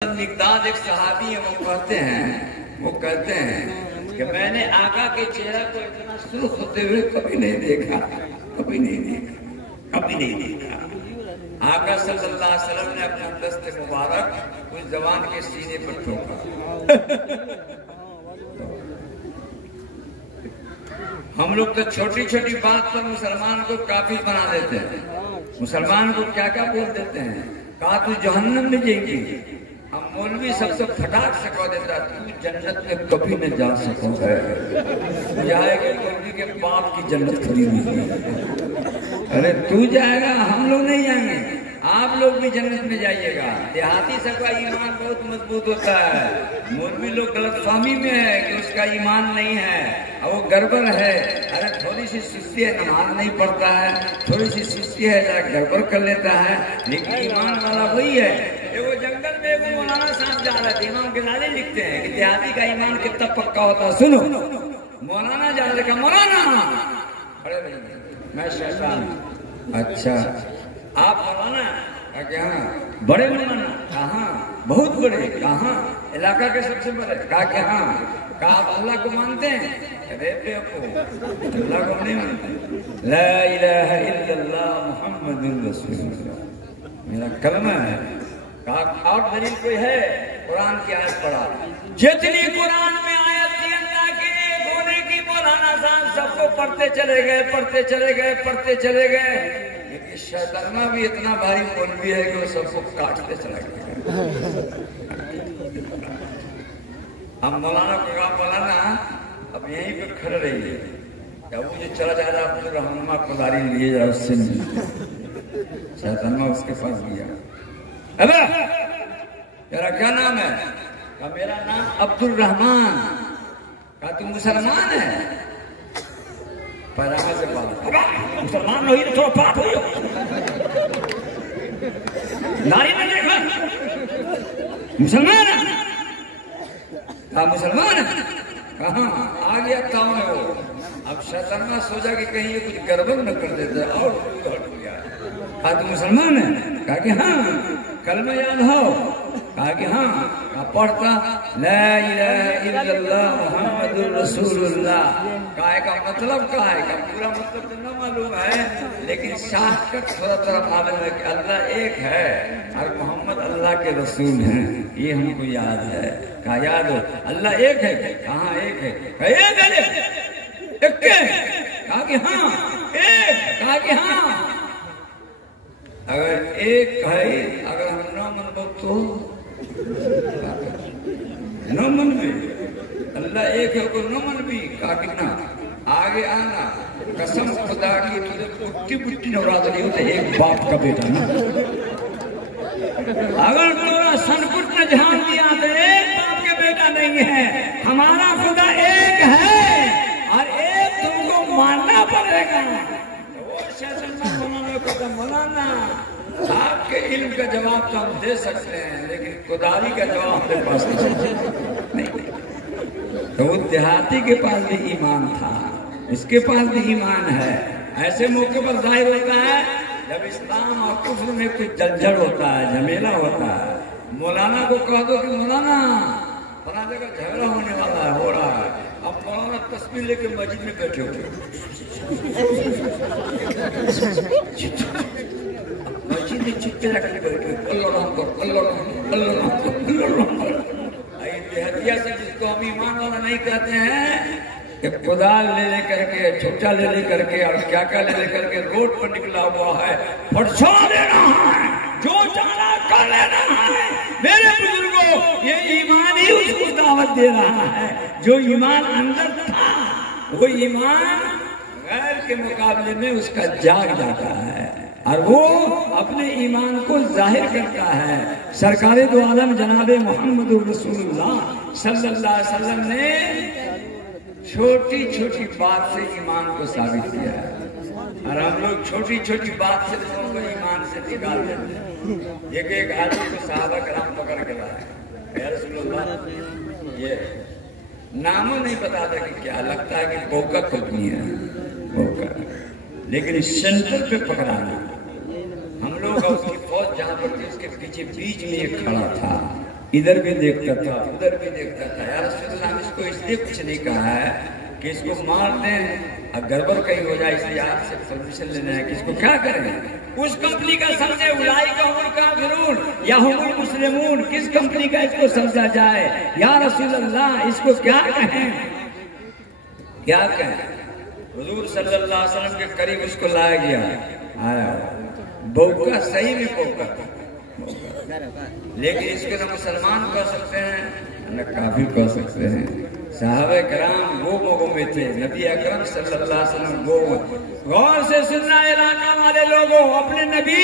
Mekdad एक सहाबी है, वो कहते हैं कि मैंने आका के चेहरा को इतना सुर्ख होते हुए कभी नहीं देखा। आका सल्लल्लाहु अलैहि वसल्लम ने अपना दस्त मुबारक उस जवान के सीने पर ठोका। हम लोग तो छोटी छोटी बात पर मुसलमान को काफिर बना देते हैं। मुसलमान को क्या क्या बोल देते हैं, कहा तू जहन्नम में जाएगी। हम मौलवी सबसे फटाक से कह देता तू जन्नत में कभी न जा सकोगे। जाएगा मौलवी के बाप की जन्नत खरीदी। अरे तू जाएगा, हम लोग नहीं जाएंगे, आप लोग भी जन्नत में जाइएगा। देहाती सबका ईमान बहुत मजबूत होता है। मौलवी लोग गलतफहमी में है कि उसका ईमान नहीं है और वो गड़बड़ है। अरे थोड़ी सी सुस्ती है, नमाज नहीं पढ़ता है, थोड़ी सी सुस्ती है, जरा गड़बड़ कर लेता है, लेकिन ईमान वाला वही है। वो जंगल में वो मौलाना साहब जा रहे थे, इमाम गिलानी लिखते हैं कि देहाती का ईमान कितना पक्का होता है। सुनो, मौलाना जा रहे, मौलाना अरे मैं शैतान। अच्छा आप मौलाना? हाँ। बड़े मौलाना? कहाँ? बहुत बड़े। कहाँ? इलाका के सबसे बड़े। कहा कि हाँ। कहा आप अल्लाह को मानते हैं? अरे अल्लाह को नहीं मानते। ला इलाहा इल्लल्लाह मुहम्मदुर रसूलुल्लाह मेरा कलमा है। कहा और दलील कोई है? कुरान की आयत पढ़ा। जितनी कुरान में आयत थी अल्लाह के एक होने की, मौलाना साहब सबको पढ़ते चले गए। लेकिन शैताना भी इतना भारी मौलवी है कि वो सबको काटते चला गया। हम मौलाना को कहा मौलाना अब यहीं पे खड़े रहिए, क्या वो जो चला जा रहा अब्दुल रहमान कुदारी लिए जा उससे शैताना उसके पास गया। अबे तेरा क्या नाम है? कहा मेरा नाम अब्दुल रहमान। कहा तू मुसलमान है? पैरामा से बात मुसलमान नहीं तो थोड़ा पाप हो नारी में देखा मुसलमान है। कहा मुसलमान है? कहा आ गया गाँव में वो। अब शैताना सोचा कि कहीं ये कुछ गड़बड़ न कर देते और हट गया। कहा तू मुसलमान है? कहा कि हाँ। कलमा याद हो? कहा कि हाँ। कहा पढ़ता ला इलाहा इल्लल्लाह मुहम्मदुर रसूलुल्लाह। काय का मतलब क्या है? का पूरा मतलब तो न मालूम है, लेकिन शाहकत थोड़ा मालूम है कि अल्लाह एक है और मोहम्मद अल्लाह के रसूल हैं, ये हमको याद है। कहा याद हो? अल्लाह एक है? कहाँ एक है? एक है। कहा कि हाँ एक। कहा कि हाँ अगर एक है, अगर हम न मनबो तो न मन में अल्लाह एक है को न मन भी। कहा कि ना आगे आना, कसम खुदा की तुझे पुट्टी पुट्टी नवरात नहीं होते, एक बाप का बेटा ना। अगर तोरा सनपुट ने ध्यान दिया तो एक बाप के बेटा नहीं है, हमारा खुदा एक है और एक तुमको मानना पड़ेगा। मौलाना आपके इल्म का जवाब तो हम दे सकते हैं, लेकिन खुदारी का जवाब हमारे पास नहीं। तो वो देहाती के पास भी ईमान था, इसके पास भी ईमान है। ऐसे मौके पर जाहिर होता है जब इस्लाम और कुफ्र में कुछ जलजड़ होता है, झमेला होता है। मौलाना को कह दो कि मौलाना फला जगह झगड़ा होने वाला है, हो रहा है। अब मौलाना तस्वीर लेके मस्जिद में बैठे हो, मस्जिद में चिट्टे रखने बैठे, देहतिया से जिसको हम ईमान वाला नहीं कहते हैं, कि कुदाल ले करके, छुट्टा ले करके और क्या ले करके रोड पर निकला हुआ है, फटसा लेना है, जो चाला कर लेना है। मेरे बुजुर्गों, ये ईमान ही उसको दावत दे रहा है। जो ईमान अंदर था वो ईमान गैर के मुकाबले में उसका जाग जाता है और वो अपने ईमान को जाहिर करता है। सरकारे दो आलम जनाबे मोहम्मद रसूलुल्लाह सल्लल्लाहु अलैहि वसल्लम ने छोटी छोटी बात से ईमान को साबित किया है और हम लोग छोटी छोटी बात से लोगों को ईमान से निकाल देते हैं। एक आदमी को सहाबा कराम पकड़ के लाया, रसूलुल्लाह ये नामों नहीं बताता कि क्या, लगता है कि बोका खुदनी है बोका, लेकिन इस सेंटर पे पकड़ाना। हम लोग उसकी फौज जहाँ पर थी उसके पीछे बीच में एक खड़ा था, इधर भी देखता था, उधर भी देखता था। या रसूलुल्लाह इसको इसलिए कुछ नहीं कहा है कि इसको मार दें और गड़बड़ कहीं हो जाए, इसलिए आपसे परमिशन लेना है कि इसको क्या करें। उस कंपनी का समझे, उलाई का उनका जरूर या हुमुल मुस्लिमून, किस कंपनी का इसको समझा जाए। या रसूलुल्लाह इसको क्या कहें, क्या कहें। हुजूर सल्लल्लाहु अलैहि वसल्लम के करीब उसको लाया गया, आया बौका, सही में बौका, लेकिन इसके न मुसलमान कह सकते हैं न काफिर कह सकते हैं। साहबे कराम गो में थे, नबी अकरम सल्लल्लाहु अलैहि वसल्लम गो। गौर से सुनना इलाका वाले लोगों, अपने नबी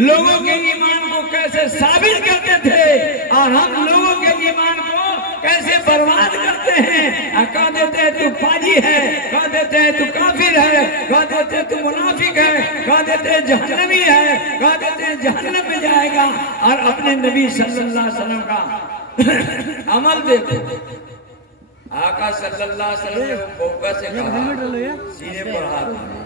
लोगों के ईमान को कैसे साबित करते थे और हम लोगों के ईमान को कैसे बर्बाद करते हैं। कह देते हैं तू फाजी है, कह देते हैं तू काफिर है, कह देते हैं तू मुनाफिक है, कह देते हैं जहन्नमी है, कह देते हैं जहन्नम में जाएगा। और अपने नबी सल्लल्लाहु अलैहि वसल्लम का अमल देखो। आका सल्लल्लाहु अलैहि वसल्लम ने मौका से कहा, सीने पर हाथ मारो।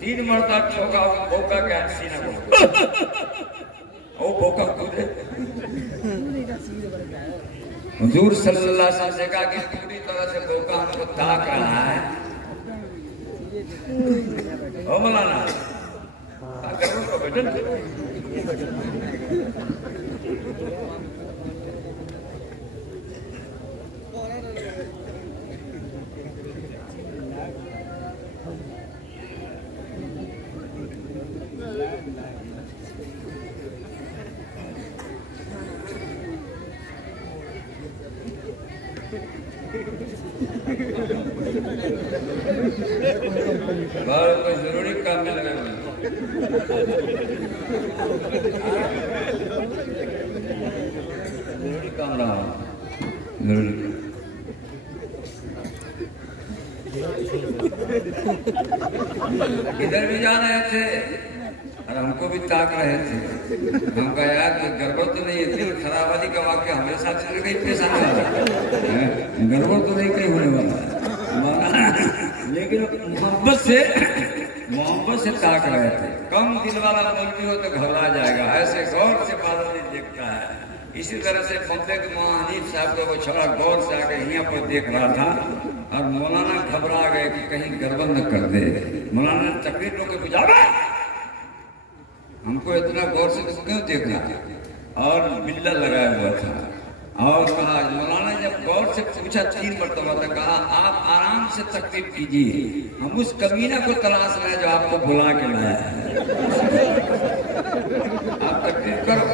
तीन मरता ठोका, मौका क्या सीना को ओ मौका कूदे। हुजूर सल्लल्लाहु अलैहि वसल्लम ने कहा कि पूरी तरह से मौका हमको ताक रहा है। ओ मौलाना कोई जरूरी काम में लगे हुए, जरूरी काम रहा, जरूरी। इधर भी जा रहे थे और हमको भी ताक रहे थे। हम कहा यार गड़बड़ तो नहीं है, दिल खराब वाली का वाक्य हमारे साथ कहीं पेश आने वाला, गड़बड़ तो नहीं कहीं होने वाला। लेकिन मोहब्बत से ताक रहे थे। कम दिल वाला मौलवी हो तो घबरा जाएगा, ऐसे गौर से बादल नहीं देखता है। इसी तरह से मुंबई के मौलाना हनीफ साहब को वो छोड़ा गौर से आके यहाँ पर देख रहा था और मौलाना घबरा गए कि कहीं गड़बड़ न कर दे। मौलाना ने तकलीफ लोग बुझा, हमको इतना गौर से क्यों देखना, और बिल्ला लगाया हुआ था। और कहा, मौलाना जब गौर से पूछा 3 मरतबा तक, कहा आप आराम से तकलीफ कीजिए, हम उस कमीना को तलाश रहे जो आपको बुला के लाया है। आप तकलीफ करो,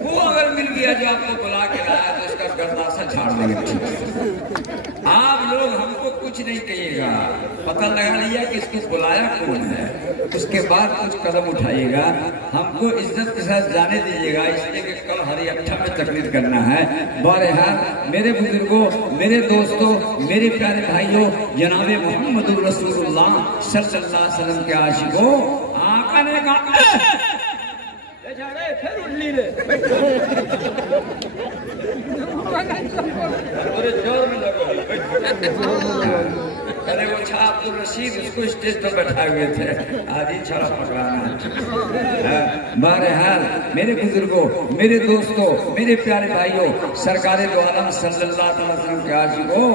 वो अगर मिल गया जो आपको बुला के लाया तो उसका गर्दासा झाड़ देंगे। आप लोग हमको कुछ नहीं कहिएगा, पता लगा लिया कि इसको बुलाया कौन है, उसके बाद कुछ कदम उठाइएगा। हमको इज्जत के साथ जाने दीजिएगा, इसलिए कि कल हरी अट्ठा में तकलीफ करना है। बहरहाल मेरे बुजुर्गों, मेरे दोस्तों, मेरे प्यारे भाइयों, जनाबे मोहम्मदुर रसूलुल्लाह सल्लल्लाहु अलैहि वसल्लम के आशिकों, आका ने कहा फिर उठ ली रे, जोर में लगो। अरे वो शाह अब्दुल रशीद उसको स्टेज पर बैठा हुए थे, आदि छड़ा पकड़ाना। बहरहाल मेरे बुजुर्गों, मेरे दोस्तों, मेरे प्यारे भाइयों, सरकारे दो आलम सल्लल्लाहु अलैहि वसल्लम के आशिकों,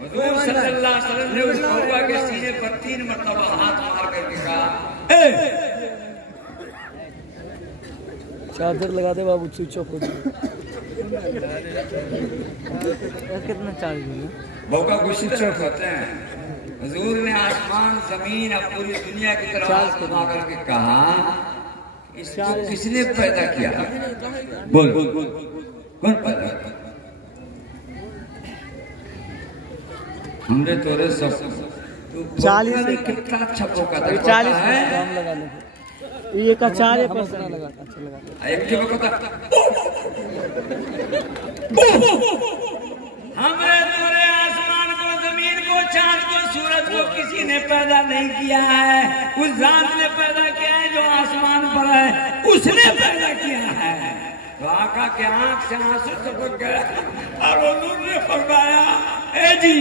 हुजूर सल्लल्लाहु अलैहि वसल्लम ने उस मौका के सीने पर 3 मरतबा हाथ मार करके कहा, चार्जर लगा दे बाबू, स्विच ऑफ हो जाए। कितना चार्ज है? मौका को स्विच ऑफ होते हैं। हुजूर ने आसमान, जमीन और पूरी दुनिया की तरफ हाथ घुमा करके कहा, इसको किसने पैदा किया? बोल कौन पैदा? हमने तोरे सब 40 में कितना अच्छा मौका था। 40 है ये का 4 लगा, अच्छा लगा। एक के वक्त हमने तोरे आसमान को, जमीन को, चांद को, सूरज को किसी ने पैदा नहीं किया है। उस जात ने पैदा किया है जो आसमान पर है, उसने पैदा किया है। तो आका के आंख से आंसू टपक गया और हुजूर ने फरमाया, ए जी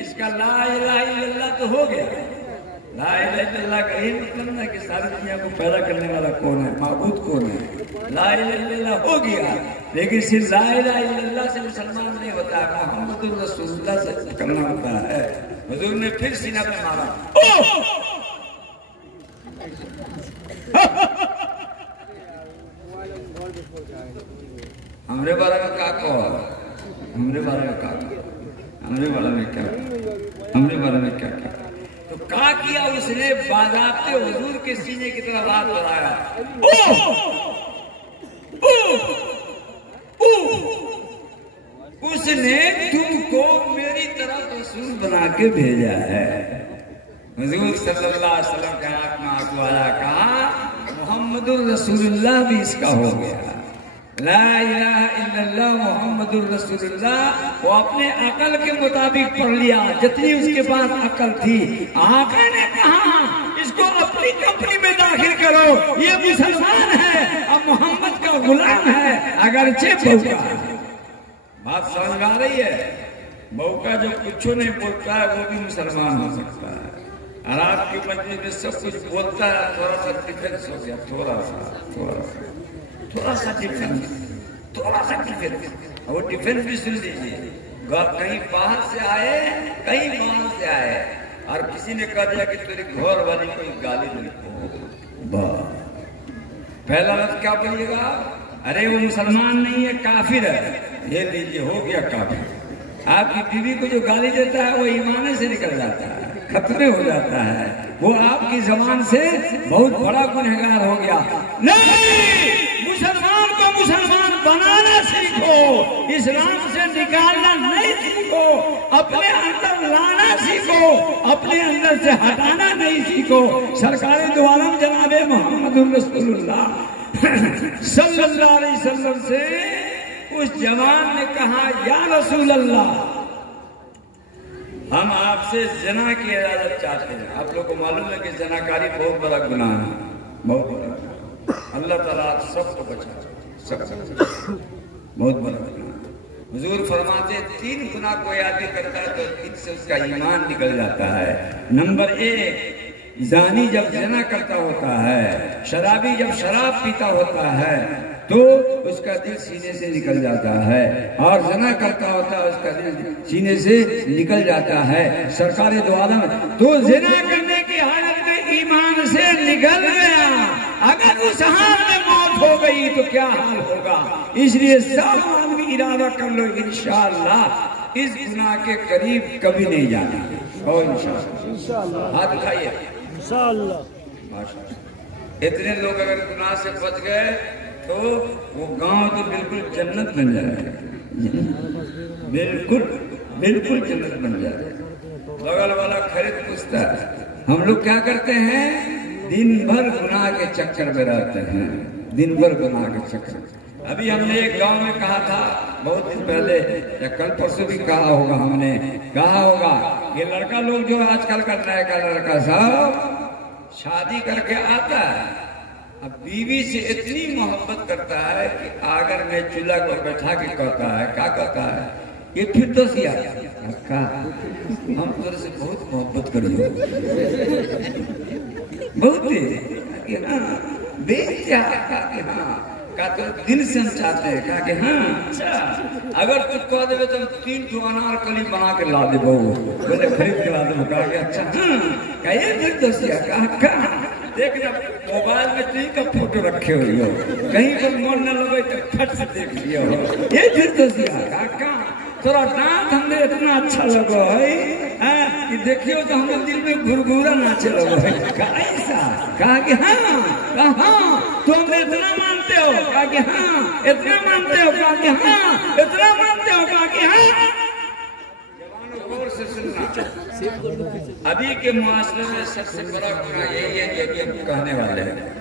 इसका ला इलाहा इल्लल्लाह तो हो गया, ला इलाहा इल्लल्लाह का ये मतलब ना कि सारी दुनिया को पैदा करने वाला कौन है, माबूद कौन है। ला इलाहा इल्लल्लाह हो गया, लेकिन सिर्फ ला इलाहा इल्लल्लाह से मुसलमान नहीं होता है, मोहम्मद रसूलुल्लाह से करना होता है। हुजूर ने फिर सीना पे मारा, हमरे बारे में क्या कहो, हमरे बारे में क्या, हमरे बारे में क्या, हमरे बारे में क्या क्या। तो क्या किया उसने, बाज़ाब्ते हुजूर के सीने की तरफ हाथ बढ़ाया, उसने तुमको मेरी तरफ रसूल बना के भेजा है। हुजूर सल्लल्लाहु अलैहि वसल्लम के आंख में आंसू आया, कहा मोहम्मदुर रसूलुल्लाह भी इसका हो गया। ला इलाहा इल्लल्लाह मोहम्मदुर रसूलुल्लाह वो अपने अकल के मुताबिक पढ़ लिया, जितनी उसके पास अकल थी। आका ने कहा इसको अपनी कंपनी में दाखिल करो, ये मुसलमान है, अब मोहम्मद का गुलाम है। अगरचे बहू का बात समझ आ रही है, बहू का जो कुछ नहीं बोलता है वो भी मुसलमान हो सकता है। और आपकी मस्जिद में सब कुछ बोलता है, थोड़ा सा डिफरेंस हो गया, थोड़ा सा डिफरेंस, थोड़ा सा डिफरेंस। वो डिफरेंस भी सुन लीजिए, कहीं बाहर से आए, कहीं बाहर से आए, और किसी ने कह दिया कि तेरी घर वाली कोई गाली नहीं, पहला लफ्ज क्या बोलिएगा, अरे वो मुसलमान नहीं है, काफिर है। ये लीजिए, हो गया काफिर। आपकी बीवी को जो गाली देता है वो ईमान से निकल जाता है, खत्म हो जाता है, वो आपकी जबान से बहुत बड़ा गुनहगार हो गया। नहीं, मुसलमान को मुसलमान बनाना सीखो, इस्लाम से निकालना नहीं सीखो, अपने अंदर लाना सीखो, अपने अंदर से हटाना नहीं सीखो। सरकार दो आलम जनाबे मोहम्मद रसूलुल्लाह सल्लल्लाहु अलैहि वसल्लम से उस जवान ने कहा, या रसूल अल्लाह, हम आपसे जना की इजाजत चाहते हैं। आप लोगों को मालूम है कि जनाकारी बहुत बड़ा गुनाह है, बहुत बड़ा। अल्लाह ताला सबको बचा, सब बहुत बड़ा गुनाह। हुजूर फरमाते 3 गुनाह कोई आदमी करता है तो इनसे उसका ईमान निकल जाता है। नंबर 1, जानी जब जना करता होता है, शराबी जब शराब पीता होता है तो उसका दिल सीने से निकल जाता है, और जना करता होता है उसका दिल सीने से निकल जाता है। सरकार दो आलम तो जना करने की हालत में ईमान से निकल गया, अगर उस हाल में मौत हो गई तो क्या हाल होगा। इसलिए सब आदमी इरादा कर लो, इंशाअल्लाह इस गुनाह के करीब कभी नहीं जाना। और इंशाअल्लाह हाथ उठाइए, इतने लोग अगर गुनाह से बच गए तो वो गांव तो बिल्कुल जन्नत बन जाएगा, बिल्कुल जन्नत बन जाएगा। बगल वाला खरीद पूछता है, हम लोग क्या करते हैं, दिन भर गुनाह के चक्कर में रहते हैं, दिन भर गुनाह के चक्कर। अभी हमने एक गांव में कहा था बहुत दिन पहले, या कल परसों भी कहा होगा, हमने कहा होगा ये लड़का लोग जो आजकल का नया लड़का साहब शादी करके आता है, अब बीवी से इतनी मोहब्बत करता है कि आगर में चूल्हा को बैठा के कहता है, क्या कहता है, ये फिर तो सिया का हम तेरे से बहुत मोहब्बत करिए, बहुत बेचा का तो दिल से हम चाहते हैं, कहा कि हाँ अच्छा, अगर तू कह देवे तो 3 ठो अनार कली बना के ला दे, बोले खरीद के ला दे, कहा कि अच्छा कहिए फिर तो सिया कहा देखना मोबाइल में तुम का फोटो रखे हुई हो, कहीं पर मन न लगे तो फट से देख लियो, ये फिर तो सिया काका तोरा दांत हमने इतना अच्छा लगा है कि देखियो तो हमारे दिल में घुरघुरा नाचे लगा है। ऐसा कहा कि हाँ तुम इतना मानते हो, कहा कि हाँ इतना मानते हो, कहा कि हाँ इतना मानते हो, कहा कि हाँ। जवानों गौर से सुनना, अभी के मुआशरे में सबसे बड़ा गुनाह यही है कि अभी हम कहने वाले हैं,